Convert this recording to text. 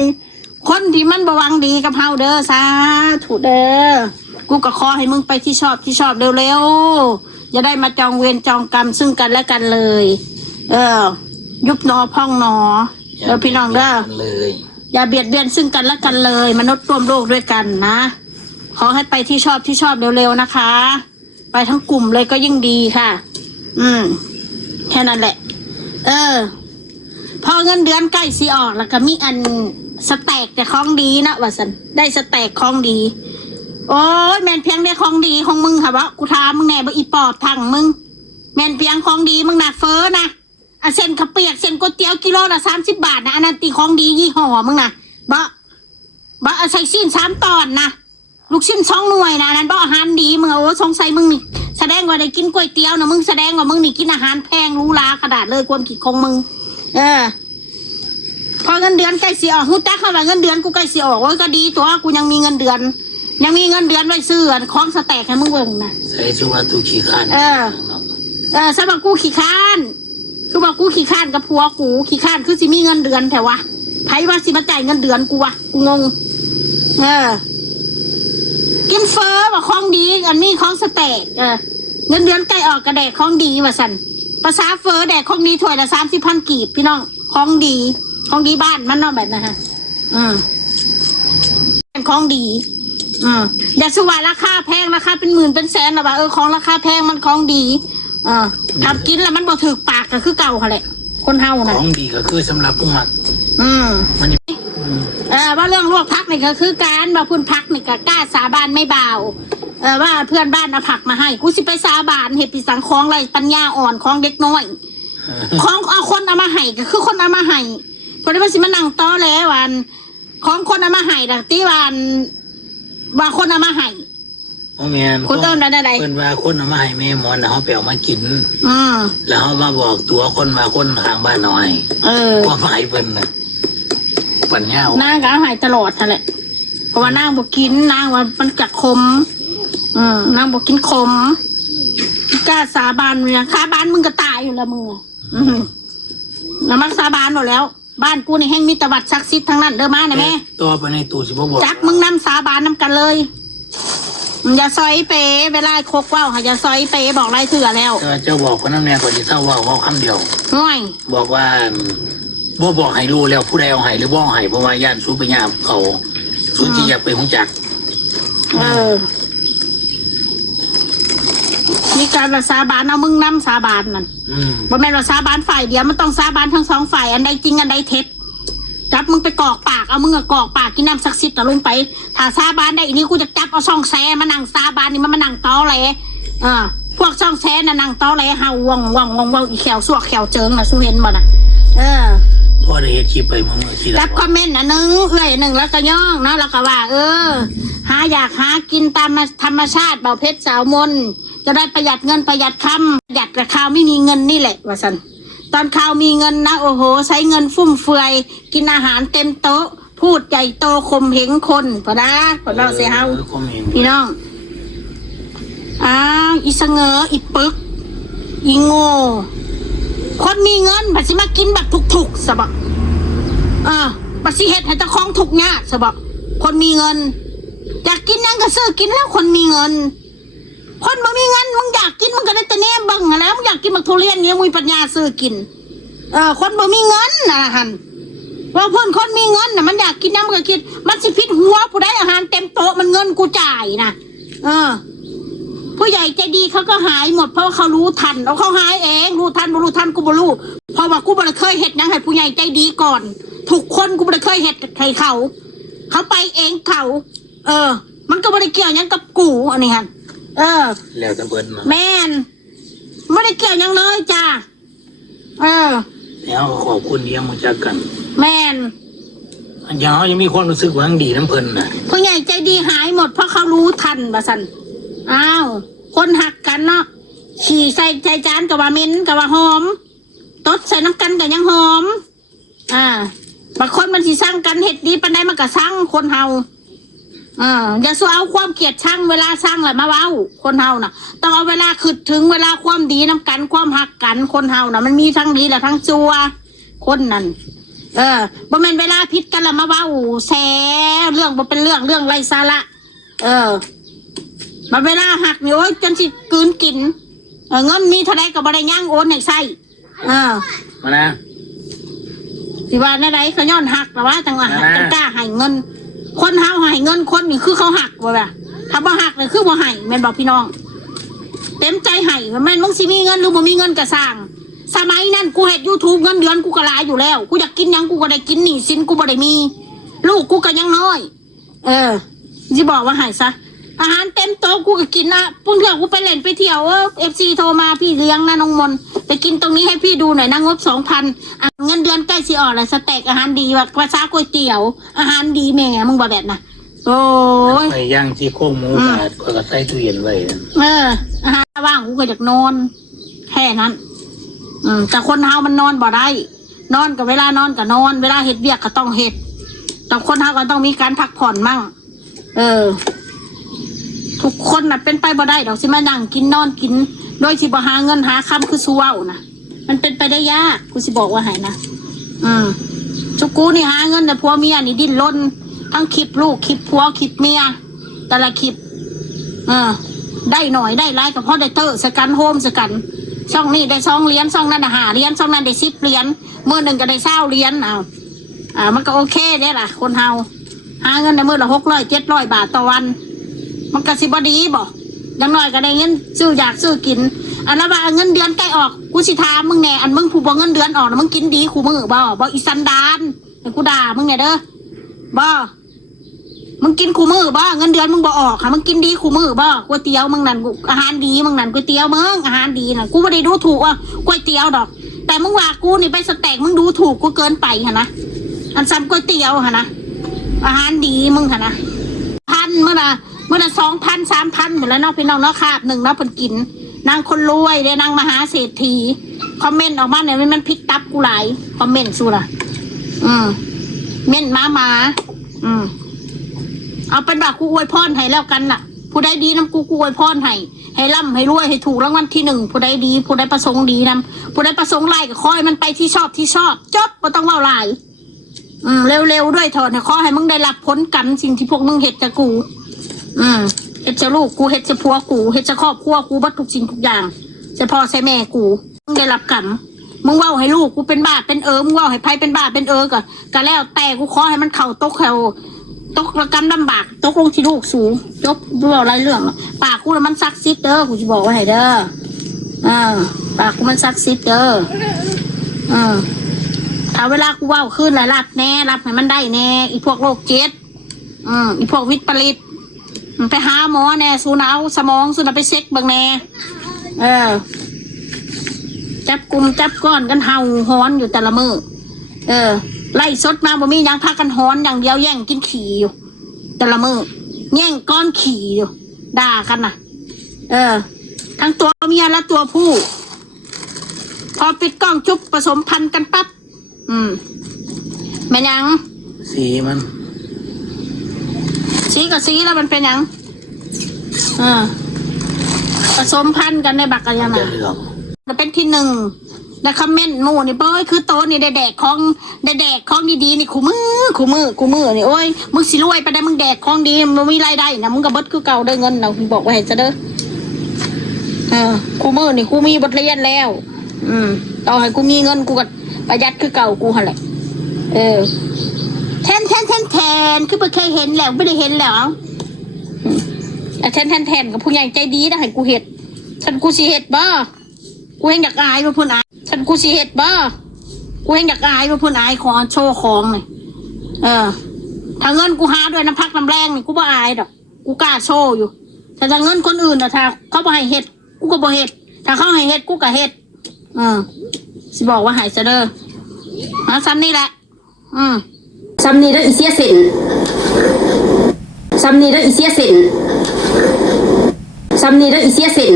นี่คนที่มันบวังดีกับเฮาเด้อสาธุเด้อกูก็ขอให้มึงไปที่ชอบเร็วๆอย่าได้มาจองเวรจองกรรมซึ่งกันและกันเลยยุบหนอพองหนอเด้อพี่น้องเด้ออย่าเบียดเบียนซึ่งกันและกันเลยมนุษย์ร่วมโลกด้วยกันนะขอให้ไปที่ชอบเร็วๆนะคะไปทั้งกลุ่มเลยก็ยิ่งดีค่ะแค่นั้นแหละพอเงินเดือนใกล้สิออกแล้วก็มีอันสแต็กแต่ของดีนะว่าสันได้สแต็กของดีโอ้ยแมนเพียงได้ของดีของมึงค่ะวะกูถามมึงแน่บ่อีปอบทั้งมึงแมนเพียงของดีมึงน่ะเฟ้อนะเส้นข้าวเปียกเส้นก๋วยเตี๋ยวกิโลละ30 บาทนะอันนั้นตีของดียี่ห้อมึงนะบ่ใส่ชิ้น3 ตอนนะลูกชิ้น2 หน่วยนะนั้นบ่อาหารดีมึงโอ้สงสัยมึงนี่แสดงว่าได้กินก๋วยเตี๋ยวนะมึงแสดงว่ามึงนี่กินอาหารแพงหรูหราขนาดเลยความคิดของมึงพอเงินเดือนใกล้สิออกฮู้จักเขาว่าเงินเดือนกูใกล้สิออกโอ้ยก็ดีตัวกูยังมีเงินเดือนไว้ซื้อของสแต็กให้มึงเบิ่งนะใส่สุว่าตูขี้ข้านสำหรับกูขี้ข้านคือว่ากูขี้ข้านกับผัวกูขี้ข้านคือสิมีเงินเดือนแต่วะไผว่าสิมาจ่ายเงินเดือนกูวะกูงงกินเฟอว่าของดีอันนี้ของสแต็กเงินเดือนใกล้ออกกระแดกของดีว่าสันภาษาเฟอแดกของดีถ้วยละ30,000 กีบพี่น้องของดีบ้านมันเนาะแบบนะฮะเป็นของดีอย่าสว่าราคาแพงราคาเป็นหมื่นเป็นแสนหรอวะของราคาแพงมันของดีทำกินแล้วมันบ่ถึกปากก็คือเก่าค่ะแหละคนเฮานะของดีก็คือสำหรับผู้มักมันว่าเรื่องลวกพักนี่ก็คือการว่าคุณพักนี่ก็กล้าสาบานไม่เบาว่าเพื่อนบ้านเอาผักมาให้กูสิไปสาบานเหตุปีสังของอะไรปัญญาอ่อนของเด็กน้อยของเอาคนเอามาให้ก็คือคนเอามาให้เพราะว่าสิมันนั่งต้อแล้ววันของคนเอามาให้ดังที่วันว่าคนเอามาให้คนเอิ้นอะไรเพิ่นว่าคนเอามาให้แม่หมอนเขาไปเอามากินแล้วเขามาบอกตัวคนมาคนทางบ้านน้อยก็หายเพิ่นนะปัญญานางก็หายตลอดนั่นแหละเพราะว่านางบอกกินนางว่ามันกัดคมนางบอกกินคมกล้าสาบานเนี่ยค้าบ้านมึงก็ตายอยู่แล้วมึงแล้วมันสาบานหมดแล้วบ้านกูในแห่งมีตะวัดซักซิดทั้งนั้นเด้อมานะแม่ตัวไปในตู้สิบ่บอกจักมึงนำสาบานนำกันเลยอย่าซอยเป๋เวลาโคกว่าวอย่าซอยเป๋บอกไรเถื่อแล้วเจ้าบอกคนน้ำแน่ก่อนจะเศร้าว่าคำเดียวง่อยบอกว่าบ่บอกให้รู้แล้วผู้ใดเอาให้หรือบ่ให้เพราะว่าย่านสู้ไปย่ามเขาสู้ที่อยากไปหงจักมีการสาบานเอามึงนำสาบานนั่นบ่แม่นว่าสาบานฝ่ายเดียวมันต้องสาบานทั้ง2 ฝ่ายอันใดจริงอันใดเท็จจับมึงไปกอกปากเอามึงกอกปากกินน้ำศักดิ์สิทธิ์ลงไปถ้าสาบานได้อีนี่กูจะจับเอาช่องแซมานั่งสาบานนี่มันมานั่งตอแหลพวกช่องแซน่ะนั่งตอแหลเฮาว่องอีแขวสวกแขวเจิงน่ะสู้เห็นบ่น่ะพอได้เฮ็ดคลิปไปเมื่อกี้รับคอมเมนต์11แล้วก็ย่องเนาะแล้วก็ว่าหาอยากหากินตามธรรมชาติเบาเพชรสาวมนจะได้ประหยัดเงินประหยัดคำประหยัดกับข้าวไม่มีเงินนี่แหละว่าสันตอนข้าวมีเงินนะโอ้โหใช้เงินฟุ่มเฟือยกินอาหารเต็มโต๊ะพูดใหญ่โตคมเหงคนพอนะพอเราเสียเฮาพี่น้องอีสงอีปึกอีโง่คนมีเงินบัดสิมากินแบบถูกๆสบะบัดสิเฮ็ดให้เจ้าของถูกเนี่ยสบะคนมีเงินอยากกินนั่งก็ซื้อกินแล้วคนมีเงินคนบ่มีเงินมึงอยากกินมึงก็ได้แต่แนมบังแล้วมึงอยากกินบักทุเรียนเนี้ยมึงปัญญาซื้อกินคนบ่มีเงินนะฮันว่าเพื่อนคนมีเงินน่ะมันอยากกินน้ำมึงก็กินมันสิพิษหัวผู้ได้อาหารเต็มโต๊ะมันเงินกูจ่ายนะผู้ใหญ่ใจดีเขาก็หายหมดเพราะว่าเขารู้ทันแล้วเขาหายเองรู้ทันบ่รู้ทันกูบ่รู้เพราะว่ากูบ่ได้เคยเฮ็ดนะให้ผู้ใหญ่ใจดีก่อนทุกคนกูบ่ได้เคยเฮ็ดให้เขาไปเองเขามันก็บ่ได้เกี่ยวยังกับกูอันนี้ฮันแล้วแต่เบิ้ลแม่นไม่ได้เกี่ยวยังเลยจ้าแล้วขอบคุณยังมาจากกันแม่นยังมีความรู้สึกหวังดีน้ำเพลินนะผู้ใหญ่ใจดีหายหมดเพราะเขารู้ทันบะสันคนหักกันเนาะฉี่ใส่ใจจานกับว่ามิ้นกับว่าหอมตดใส่น้ำกันกับยังหอมบางคนมันสิสร้างกันเห็ดดีปันใดมันก็สร้างคนเฮาอย่าสู้เอาความเกลียดชังเวลาสร้างแหละมาเว้าคนเฮาน่ะต้องเอาเวลาขึ้นถึงเวลาความดีน้ำกันความหักกันคนเฮาน่ะมันมีทั้งดีและทั้งชั่วคนนั้น บ่แม่นเวลาพิษกันละมาเว้าแซเรื่องบ่เป็นเรื่องไร้สาระมาเวลาหักนี่โอ๊ยจนสิกลืนกินเงินมีเท่าไรก็บ่ได้ย่างโอนให้ใส่มานะสิว่าในไรเขาย้อนหักแต่ว่าจังหวะหักจังกล้าให้เงินคนเฮาให้เงินคนนี่คือเขาหักบ่ล่ะถ้าบ่หักเลยคือบ่ให้แม่นบอกพี่น้องเต็มใจให้แม่นมึงสิมีเงินหรือบ่มีเงินก็สร้างสมัยนั้นกูเฮ็ด YouTube เงินเดือนกูก็หลายอยู่แล้วกูอยากกินหยังกูก็ได้กินหนี้สินกูบ่ได้มีลูกกูก็ยังน้อยสิบอกว่าให้ซะอาหารเต็มโต๊ะกูก็กินนะพุ่งเถื่อกูไปเล่นไปเที่ยวFC โทรมาพี่เลี้ยงนะน้องมนไปกินตรงนี้ให้พี่ดูหน่อยนะงบ 2,000เงินเดือนใกล้สิออกแล้วสเต็กอาหารดีว่าภาษาก๋วยเตี๋ยวอาหารดีแม่มึงบอกแบบนะโอ้ยไปย่างที่โค้งหมูก็ใส่ตู้เย็นไว้อาหารว่างกูก็อยากนอนแค่นั้นแต่คนเฮามันนอนบ่ได้นอนกับเวลานอนกับนอนเวลาเฮ็ดเวียกก็ต้องเฮ็ดแต่คนเฮาก็ต้องมีการพักผ่อนมั่งทุกคนน่ะเป็นไปบ่ได้ดอกสิมานั่งกินนอนกินโดยที่บ่หาเงินหาคำคือสู้เอานะมันเป็นไปได้ยากกูสิบอกว่าให้นะทุกกูนี่หาเงินแต่ผัวเมียนี่ดิ้นรนทั้งคลิปลูกคลิปผัวคลิปเมียแต่ละคลิปได้หน่อยได้หลายก็เพราะได้เตอร์สกันโฮมสกันช่องนี้ได้2 เหรียญช่องนั้น5 เหรียญช่องนั้นได้10 เหรียญมื้อหนึ่งก็ได้20 เหรียญมันก็โอเคเด้ล่ะคนเฮาหาเงินในมื้อละ600 700 บาทต่อวันมันก็สิบดีบ่อย่างน้อยก็ได้เงินซื้ออยากซื้อกินอันนั้นว่าเงินเดือนใกล้ออกกูสิถามมึงแน่อันมึงผู้บ่เงินเดือนออกนะมึงกินดีคู่มือบ่อีสันดานให้กูด่ามึงเนี่ยเด้อบ่มึงกินคู่มือบ่เงินเดือนมึงบ่ออกค่ะมึงกินดีคู่มือบ่ก๋วยเตี๋ยวมึงนั่นอาหารดีมึงนั่นก๋วยเตี๋ยวมึงอาหารดีน่ะกูไม่ได้ดูถูกว่าก๋วยเตี๋ยวดอกแต่มึงว่ากูนี่ไปสเต็กมึงดูถูกกูเกินไปหะนะอันซ้ำก๋วยเตี๋ยวหะนะอาหารดีมึงหะนะพันเมื่อน่ะ2,000 3,000หมดแล้วเนาะพี่น้องเนาะคาบหนึ่งเนาะเพิ่นกินนางคนรวยเลยนางมหาเศรษฐีคอมเมนต์ออกมาเนี่ยมันพลิกตับกูหลายคอมเมนต์สู้ล่ะเม่นมาเอาเป็นว่ากูอวยพรให้แล้วกันล่ะผู้ใดดีนำกูอวยพรให้ร่ำให้รวยให้ถูกรางวัลที่1ผู้ใดดีผู้ใดประสงค์ดีนำผู้ใดประสงค์ไล่ก็คอยมันไปที่ชอบจบบ่ต้องเว้าหลายเร็วๆด้วยเถิดขอให้มึงได้รับผลกรรมสิ่งที่พวกมึงเฮ็ดกับกูเฮ็ดจะลูกกูเฮ็ดจะผัวกูเฮ็ดจะครอบครัวกูบัดทุกสิ่งทุกอย่างจะพ่อใช่แม่กูมึงได้รับกรรมมึงเว้าให้ลูกกูเป็นบ้าเป็นมึงเว้าให้ไผเป็นบ้าเป็นก็แล้วแต่กูขอให้มันเข้าตกระกรรมลำบากตกลงที่ลูกสูงจบบ่เว้าหลายเรื่องปากกูมันศักดิ์สิทธิ์เด้อกูสิบอกไว้ให้เด้อปากกูมันศักดิ์สิทธิ์เด้อถ้าเวลากูเว้าขึ้นหลายรับแน่รับให้มันได้แน่อีพวกโรคเจ็ดอีพวกวิปริตไปหาหมอแน่สูนเอาสมองสูนไปเช็คบางแน่จับกลุ่มจับก้อนกันเห่าฮ้อนอยู่แต่ละมือไล่สดมาบ่มียังพากันฮ้อนอย่างเดียวแย่งกินขี่อยู่แต่ละมือแย่งก้อนขี่อยู่ด่ากันน่ะทั้งตัวเมียและตัวผู้พอปิดกล้องจุบผสมพันธุ์กันปั๊บแม่ยังสีมันสีกับสีแล้วมันเป็นยังผสมพันธุ์กันในบักกันยังไงจะเป็นที่1ในคอมเมนต์หมู่นี่ป้อยคือโตนี่ได้แดกของดีๆนี่คู่มือนี่โอ้ยมึงสิรวยไปได้มึงแดกของดีมึงมีรายได้นะมึงก็เบิดคือเก่าได้เงินเราบอกไว้ให้ซะเด้อคู่มือนี่กูมีบทเรียนแล้วต่อให้กูมีเงินกูก็ประหยัดคือเก่ากูหั่นแหละแทนคือไม่เคยเห็นแล้วไม่ได้เห็นแล้วแต่แทนกับผู้ใหญ่ใจดีนะให้กูเห็ดฉันกูสิเห็ดบ่กูเห็นอยากอายมาพูนอายฉันกูสิเห็ดบ่กูเห็นอยากอายมาพูนอายขอโชว์ของเลยถ้าเงินกูหาด้วยน้ำพักน้ำแรงนี่กูบ่อายดอกกูกล้าโชว์อยู่แต่ถ้าเงินคนอื่นถ้าเขาบ่ให้เห็ดกูก็บ่เห็ดถ้าเขาให้เห็ดกูก็เห็ดสิบอกว่าหายซะเด้อซ้ำนี่แหละซ้ำนี่แล้วอีเสียเส้นซ้ำนี่แล้วอีเสียเส้นซ้ำนี่แล้วอีเสียเส้น